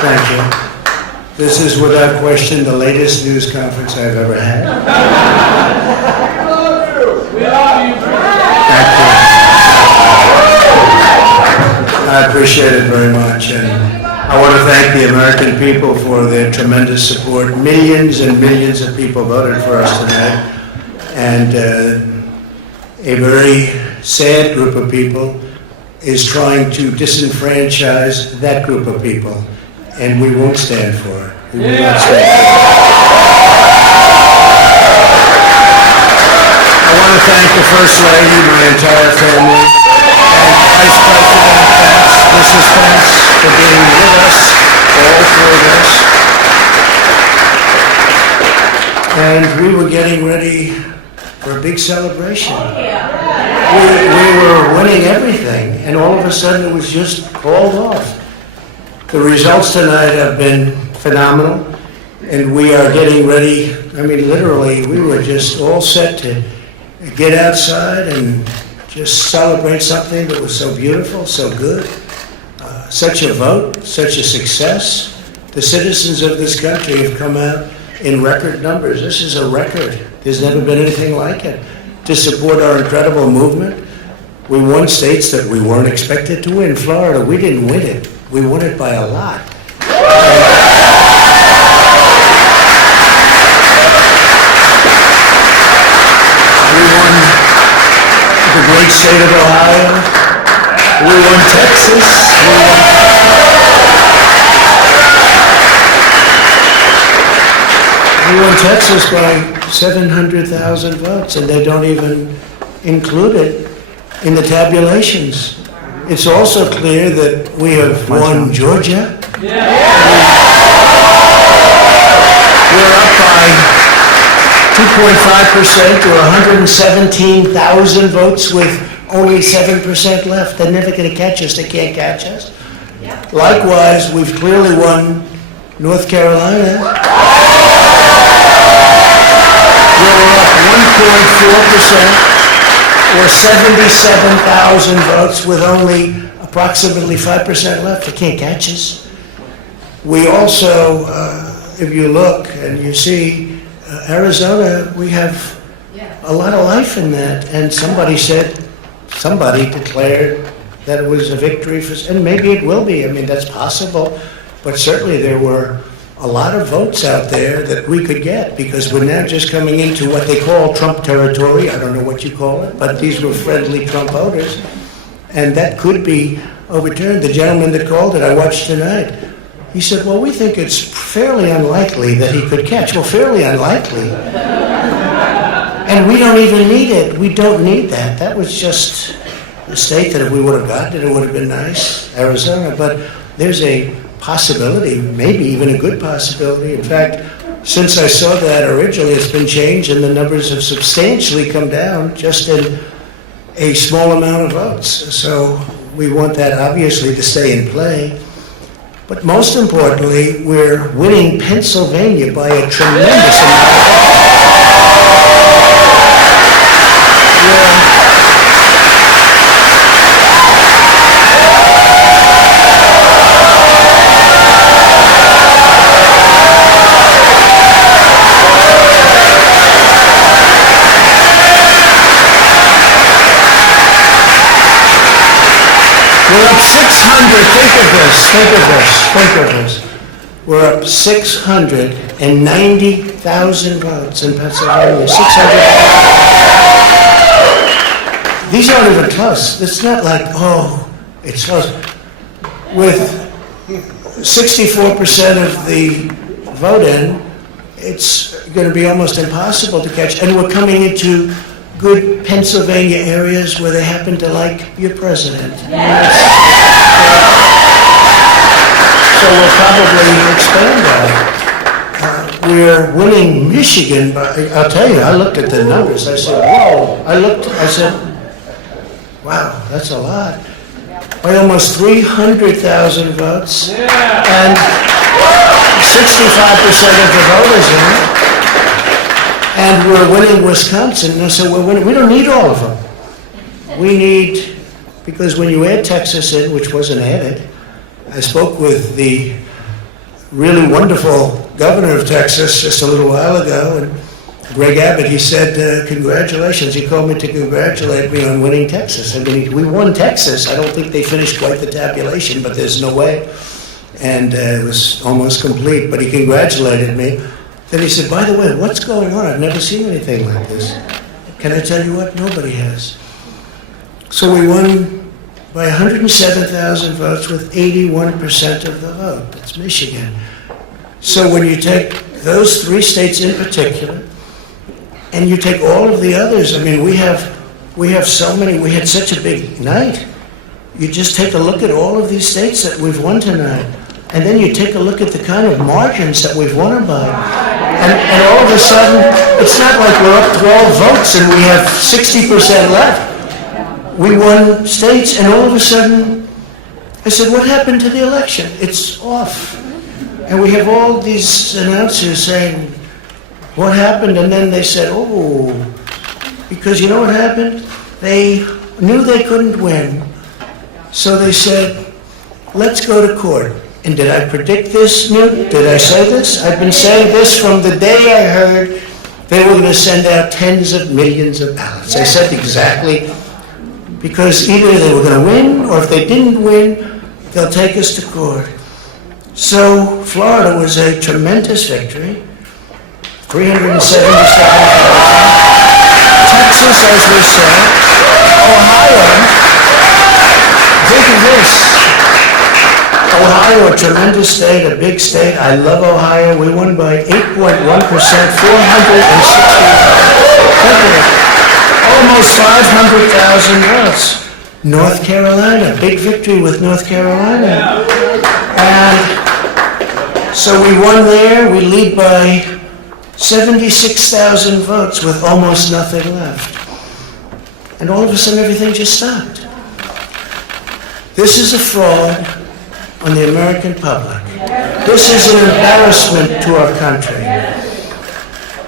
thank you. This is without question the latest news conference I've ever had. We love you. Thank you. I appreciate it very much, and I want to thank the American people for their tremendous support. Millions and millions of people voted for us tonight, and a very sad group of people is trying to disenfranchise that group of people, and we won't stand for it. We will not stand for it. I want to thank the First Lady, my entire family, and Vice President Pence, Mrs. Pence, for being with us, all four of us. And we were getting ready for a big celebration. We were winning everything, and all of a sudden it was just called off. The results tonight have been phenomenal, and we are getting ready. I mean, literally, we were just all set to get outside and just celebrate something that was so beautiful, so good. Such a vote, such a success. The citizens of this country have come out in record numbers. This is a record. There's never been anything like it. To support our incredible movement. We won states that we weren't expected to win. Florida, we didn't win it. We won it by a lot. We won the great state of Ohio. We won Texas. We won Texas by 700,000 votes, and they don't even include it in the tabulations. It's also clear that we have won Georgia. We're up by 2.5% to 117,000 votes with only 7% left. They're never going to catch us. They can't catch us. Likewise, we've clearly won North Carolina. We're up 1.4%. Or 77,000 votes with only approximately 5% left. They can't catch us. We also, if you look and you see, Arizona, we have a lot of life in that. And somebody declared that it was a victory for, and maybe it will be. I mean, that's possible. But certainly there were a lot of votes out there that we could get, because we're now just coming into what they call Trump territory. I don't know what you call it, but these were friendly Trump voters, and that could be overturned. The gentleman that called it, I watched tonight, he said, well, we think it's fairly unlikely that he could catch. Well, fairly unlikely. And we don't even need it. We don't need that. That was just a state that if we would have gotten it, it would have been nice, Arizona. But there's a possibility, maybe even a good possibility. In fact, since I saw that originally, it's been changed and the numbers have substantially come down just in a small amount of votes. So we want that obviously to stay in play. But most importantly, we're winning Pennsylvania by a tremendous amount. We're up 600, think of this. We're up 690,000 votes in Pennsylvania, 600. These aren't even close. It's not like, oh, it's close. With 64% of the vote in, it's going to be almost impossible to catch. And we're coming into good Pennsylvania areas where they happen to like your president. So we'll probably expand that. We're winning Michigan, but I'll tell you, I looked at the numbers. I said, whoa. I said, wow, that's a lot. By almost 300,000 votes. And 65% of the voters in it. And we're winning Wisconsin, so we're winning. We don't need all of them. We need, because when you add Texas in, which wasn't added, I spoke with the really wonderful governor of Texas just a little while ago, and Greg Abbott, he said, congratulations. He called me to congratulate me on winning Texas. I mean, we won Texas. I don't think they finished quite the tabulation, but there's no way. And it was almost complete, but he congratulated me. Then he said, by the way, what's going on? I've never seen anything like this. Can I tell you what? Nobody has. So we won by 107,000 votes with 81% of the vote. That's Michigan. So when you take those 3 states in particular, and you take all of the others, I mean, we have so many, we had such a big night. You just take a look at all of these states that we've won tonight, and then you take a look at the kind of margins that we've won them by. And all of a sudden, it's not like we're up 12 votes and we have 60% left. We won states, and all of a sudden, I said, what happened to the election? It's off. And we have all these announcers saying, what happened? And then they said, oh, because you know what happened? They knew they couldn't win. So they said, let's go to court. And did I predict this, Newt? Did I say this? I've been saying this from the day I heard they were going to send out tens of millions of ballots. I said exactly, because either they were going to win, or if they didn't win, they'll take us to court. So Florida was a tremendous victory. 377,000. Texas, as we said. Ohio, think of this. Ohio, a tremendous state, a big state. I love Ohio. We won by 8.1%, 460. Almost 500,000 votes. North Carolina, big victory with North Carolina. And so we won there. We lead by 76,000 votes with almost nothing left. And all of a sudden, everything just stopped. This is a fraud on the American public. This is an embarrassment to our country.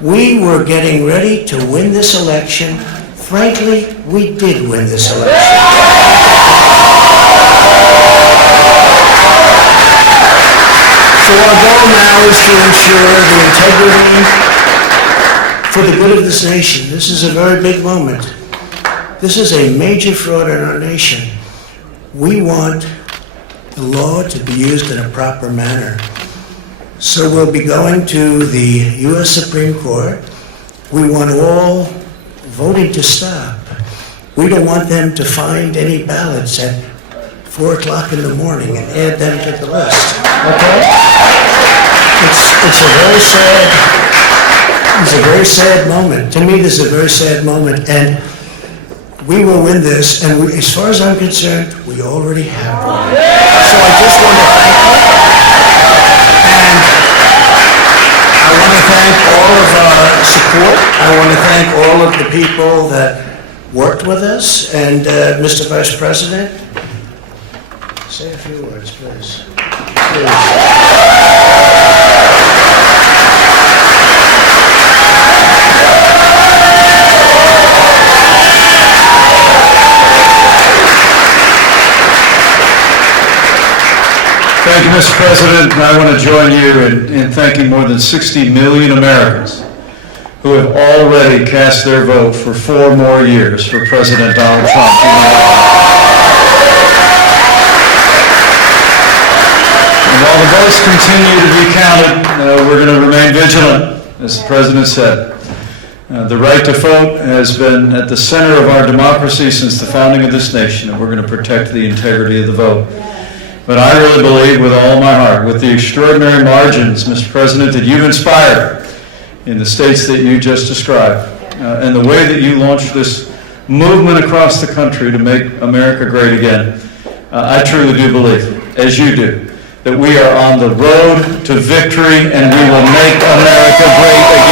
We were getting ready to win this election. Frankly, we did win this election. So our goal now is to ensure the integrity for the good of this nation. This is a very big moment. This is a major fraud in our nation. We want the law to be used in a proper manner. So we'll be going to the U.S. Supreme Court. We want all voting to stop. We don't want them to find any ballots at 4 o'clock in the morning and add them to the list. Okay? It's a very sad moment. To me, this is a very sad moment, and we will win this, and as far as I'm concerned, we already have won. So I just want to thank you, and I want to thank all of our support. I want to thank all of the people that worked with us, and Mr. Vice President, say a few words, please. Thank you, Mr. President. I want to join you in thanking more than 60 million Americans who have already cast their vote for 4 more years for President Donald Trump. And while the votes continue to be counted, we're going to remain vigilant, as the President said. The right to vote has been at the center of our democracy since the founding of this nation, and we're going to protect the integrity of the vote. But I really believe with all my heart, with the extraordinary margins, Mr. President, that you've inspired in the states that you just described, and the way that you launched this movement across the country to make America great again, I truly do believe, as you do, that we are on the road to victory and we will make America great again.